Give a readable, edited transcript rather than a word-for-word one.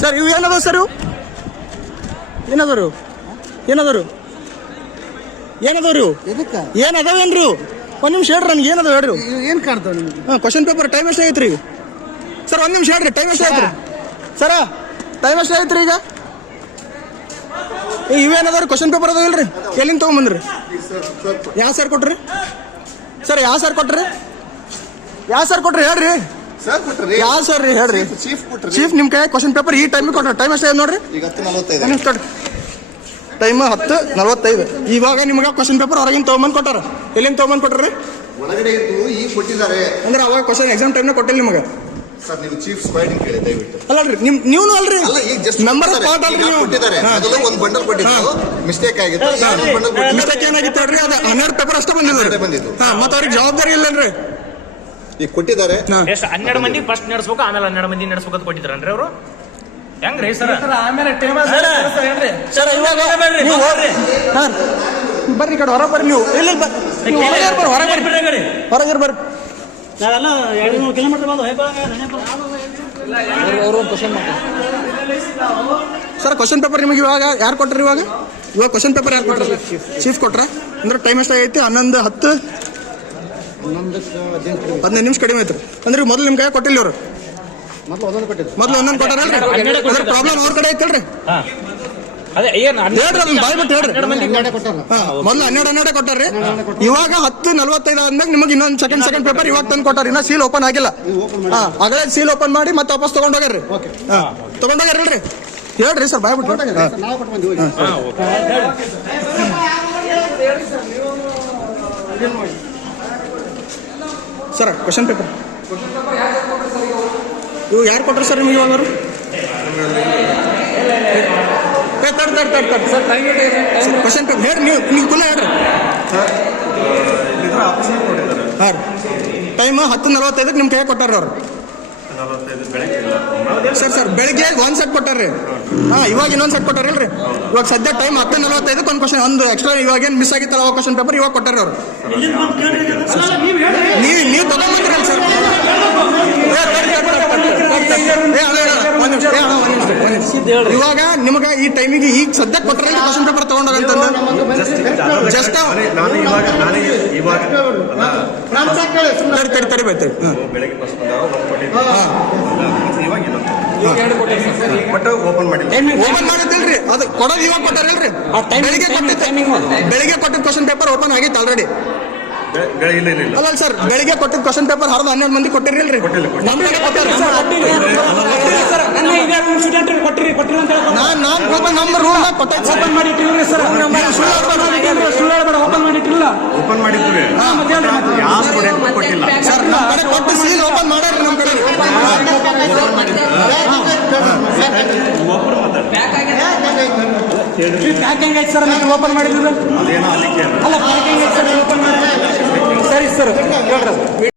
Sir ಇವು ಏನದ sir ಇವು ಏನದವರು ಏನದವರು ಏನದವ್ರಿ ಏನದವೇನ್ರಿ ಒಂದು ನಿಮಿಷ ಹೇಳ್ರಿ ನನಗೆ ಏನದ ಹೇಳ್ರಿ ಏನು ಕಾಣ್ತಾವ ನಿಮ್ಗೆ? ಹಾಂ ಕ್ವಶನ್ ಪೇಪರ್ ಟೈಮ್ ಎಷ್ಟು ಆಗೈತ್ರಿ ಈಗ ಸರ್ ಒಂದು ನಿಮಿಷ ಹೇಳ್ರಿ ಟೈಮ್ ಎಷ್ಟು ಆಯ್ತು ಸರ ಟೈಮ್ ಎಷ್ಟು ಆಯ್ತು ಈಗ ಇವೇನದಾವ್ರಿ ಕ್ವಶನ್ ಪೇಪರ್ ಅದಾವ ಇಲ್ರಿ ಎಲ್ಲಿಂದ ತೊಗೊಂಬಂದ್ರಿ ಯಾವ ಸರ್ ಕೊಟ್ರಿ ಸರ್ ಯಾವ ಸರ್ ಕೊಟ್ರಿ ಯಾವ ಸರ್ ಕೊಟ್ರಿ ಹೇಳ್ರಿ ಯಾವ ಸರ್ ರೀ ಹೇಳ್ರಿ ಚೀಫ್ ನಿಮ್ಮ ಕೈ ಕ್ವಶನ್ ಪೇಪರ್ ಈ ಟೈಮಿಗೆ ಕೊಟ್ರಿ ಟೈಮ್ ಎಷ್ಟು ನೋಡ್ರಿ ಟೈಮ್ 10:45 ಇವಾಗ ನಿಮ್ಗೆ ಕ್ವಶನ್ ಪೇಪರ್ ಹೊರಗಿನ ತೊಗೊಂಬಂದು ಕೊಟ್ಟಾರ ಎಲ್ಲಿಂದ ತೊಗೊಂಬಂದು ಕೊಟ್ರಿ ಒಳಗಡೆ ಇದ್ದು ಈಗ ಕೊಟ್ಟಿದ್ದಾರೆ ಅಂದ್ರೆ ಅವಾಗ ಕ್ವಶನ್ ಎಕ್ಸಾಮ್ ಟೈಮ್ನ ಕೊಟ್ಟಿಲ್ಲ ನಿಮಗೆ ಸರ್ ನೀವು ಚೀಫ್ ಸ್ಕ್ವಾಡಿಂಗ್ ಕೇಳಿ ದಯವಿಟ್ಟು ಅಲ್ಲರಿ ನೀವು ಅಲ್ರಿ ಅಲ್ಲ ಈಗ ಜಸ್ಟ್ ಮೆಂಬರ್ ಸ್ಪಾಟ್ ಅಲ್ರಿ ನೀವು ಕೊಟ್ಟಿದ್ದಾರೆ ಅದೆಲ್ಲ ಒಂದು ಬಂಡಲ್ ಕೊಟ್ಟಿದ್ದು ಮಿಸ್ಟೇಕ್ ಆಗಿತ್ತು ಮಿಸ್ಟೇಕ್ ಏನಾಗಿತ್ತು ಹೇಳ್ರಿ ಅದು 12 ಪೇಪರ್ ಅಷ್ಟೇ ಬಂದಿದ್ದು ಮತ್ತೆ ಅವ್ರಿಗೆ ಜವಾಬ್ದಾರಿ ಇಲ್ಲನ್ರಿ ಈಗ ಕೊಟ್ಟಿದ್ದಾರೆ ಎಷ್ಟು 12 ಮಂದಿ ಫಸ್ಟ್ ನಡೆಸ್ಬೇಕು ಆಮೇಲೆ 12 ಮಂದಿ ನಡೆಸ್ಬೇಕು ಅಂತ ಕೊಟ್ಟಿದ್ರನ್ರಿ ಅವರು ಹೆಂಗ್ರಿ ಸರ್ ಆಮೇಲೆ ಟೇಬಲ್ ಸರ್ ಇವಾಗ ನೀವು ಹಾಂ ಬರ್ರಿ ಕಡೆ ಹೊರ ಬರ್ರಿ ನೀವು ಇಲ್ಲ ಹೊರಗೆ ಬರ್ರಿ ನಾವೆಲ್ಲ 200 ಕಿಲೋಮೀಟರ್ ಬಂದು ಸರ್ ಕ್ವಶನ್ ಪೇಪರ್ ನಿಮಗೆ ಇವಾಗ ಯಾರು ಕೊಟ್ರಿ ಇವಾಗ ಕ್ವಶನ್ ಪೇಪರ್ ಯಾರು ಕೊಟ್ರಿ ಚೀಫ್ ಕೊಟ್ರ ಅಂದ್ರೆ ಟೈಮ್ ಎಷ್ಟಾಗೈತಿ 11:10 15 ನಿಮಿಷ ಕಡಿಮೆ ಐತ್ರಿ ಅಂದ್ರೆ ಮೊದಲು ನಿಮ್ಮ ಕೈ ಕೊಟ್ಟಿಲ್ಲ ಇವರು ಮೊದಲು ಒಂದೊಂದು ಕೊಟ್ಟಾರಲ್ರಿ ಅದ್ರ ಪ್ರಾಬ್ಲಮ್ ಅವ್ರ ಕಡೆ ಐತಲ್ರಿ ಅದೇ ಏನು ಹೇಳ್ರಿ ಬಾಯ್ ಬಿಟ್ಟು ಹೇಳ್ರಿ ಮೊದಲು 12 ಕೊಟ್ಟಾರ್ರಿ ಇವಾಗ 10:45 ಆದ್ಮೇಲೆ ನಿಮಗೆ ಇನ್ನೊಂದು ಸೆಕೆಂಡ್ ಪೇಪರ್ ಇವಾಗ ತಂದು ಕೊಟ್ಟಾರ ಇನ್ನ ಸೀಲ್ ಓಪನ್ ಆಗಿಲ್ಲ ಆಗಲೇ ಸೀಲ್ ಓಪನ್ ಮಾಡಿ ಮತ್ತೆ ವಾಪಸ್ ತಗೊಂಡೋಗ್ರಿ ತಗೊಂಡೋಗ್ರಿ ಹೇಳ್ರಿ ಸರ್ ಬಾಯ್ ಬಿಟ್ಟು ಸರ್ ಕ್ವಶನ್ ಪೇಪರ್ ಇವು ಯಾರು ಕೊಟ್ರಿ ಸರ್ ನಿಮಗೆ ಇವಾಗ ಕ್ವಶನ್ ಪೇಪರ್ ಹೇಳ್ರಿ ನೀವು ಕುಲ್ಲ ಹೇಳ್ರಿ ಹಾಂ ಟೈಮ್ 10:45 ನಿಮ್ಮ ಕೈ ಕೊಟ್ಟಾರ ಅವ್ರು ಸರ್ ಬೆಳಿಗ್ಗೆ ಒಂದು ಸೆಟ್ ಕೊಟ್ಟಾರ್ರಿ ಇವಾಗ ಇನ್ನೊಂದು ಸೆಟ್ ಕೊಟ್ಟಾರಿಲ್ರಿ ಇವಾಗ ಸದ್ಯ ಟೈಮ್ 10:45 ಒಂದು ಕ್ವಶನ್ ಒಂದು ಎಕ್ಸ್ಟ್ರಾ ಇವಾಗ ಏನು ಮಿಸ್ ಆಗಿತ್ತಲ್ಲ ಅವಾಗ ಕ್ವಶನ್ ಪೇಪರ್ ಇವಾಗ ಕೊಟ್ಟಾರ ಅವ್ರು ನೀವು ತಗೊಂಡ್ಬಂದಿರಲ್ಲ ಸರ್ ಇವಾಗ ನಿಮಗೆ ಈ ಟೈಮಿಗೆ ಈಗ ಸದ್ಯಕ್ಕೆ ಕೊಟ್ಟರೆ ಕ್ವಶನ್ ಪೇಪರ್ ತಗೊಂಡೋಗಂತಂದು ಜಸ್ಟ್ ಓಪನ್ ಮಾಡಿದ್ದಿಲ್ರಿ ಅದು ಕೊಡೋದು ಇವಾಗ ಕೊಟ್ಟಾರಲ್ರಿ ಬೆಳಿಗ್ಗೆ ಕೊಟ್ಟಿದ್ದ ಕ್ವಶನ್ ಪೇಪರ್ ಓಪನ್ ಆಗಿತ್ತು ಆಲ್ರೆಡಿ ಅಲ್ಲ ಸರ್ ಬೆಳಿಗ್ಗೆ ಕೊಟ್ಟಿದ್ದ ಕ್ವಶನ್ ಪೇಪರ್ 12 ಮಂದಿ ಕೊಟ್ಟಿರಲ್ರಿ ನಮ್ಮ ಕಡೆ ನಮ್ಮ ರೂಮ್ ಓಪನ್ ಮಾಡಿಟ್ಟಿಲ್ಲ ಸರ್ ಓಪನ್ ಮಾಡಿದ್ವಿ ಸರ್ ನಮ್ಮ ಕಡೆ ಕೊಟ್ಟು ಸೀಲ್ ಓಪನ್ ಮಾಡ್ಯಾರ ನಮ್ಮ ಕಡೆ ಪ್ಯಾಕಿಂಗ್ ಐತೆ ಸರ್ ನೀವು ಓಪನ್ ಮಾಡಿದ್ರು ಅಲ್ಲ ಪ್ಯಾಕಿಂಗ್ ಐತೆ ಸರ್ ಓಪನ್ ಮಾಡಿ ಸರಿ ಸರ್ ಹೇಳ್ರಿ